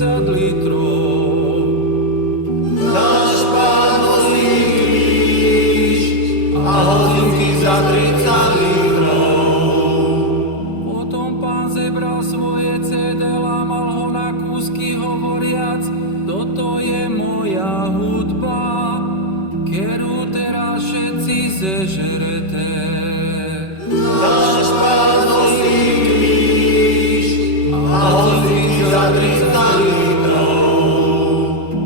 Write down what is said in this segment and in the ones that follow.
30 litrov. Náš Pán nosí kríž a hodinky za 30 litrov. Potom Pán zebral svoje CD, lámal ho na kúsky hovoriac, toto je moja hudba, ktorú teraz všetci zežerete. Náš Pán nosí kríž a hodinky za 30 litrov.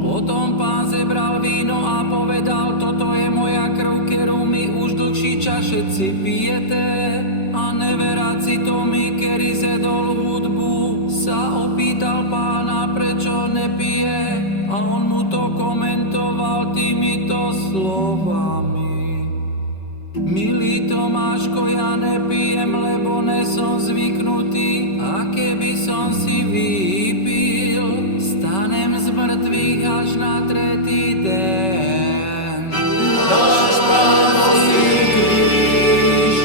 Potom Pán zebral víno a povedal, toto je moja krv, ktorú my už dlhší čas všetci pijete. A neveráci Tomi, ktorý zedol hudbu, sa opýtal Pána, prečo nepije. A on mu to komentoval týmito slovami. Milý Tomáško, ja nepijem, lebo nesom zvyknutý, a keby som si vypil, stanem z mŕtvych až na tretí deň. Náš Pán nosí kríž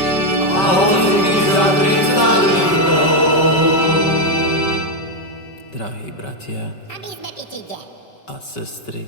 a hodinky za 30 litrov. Drahí bratia Aby sme pičite. a sestry,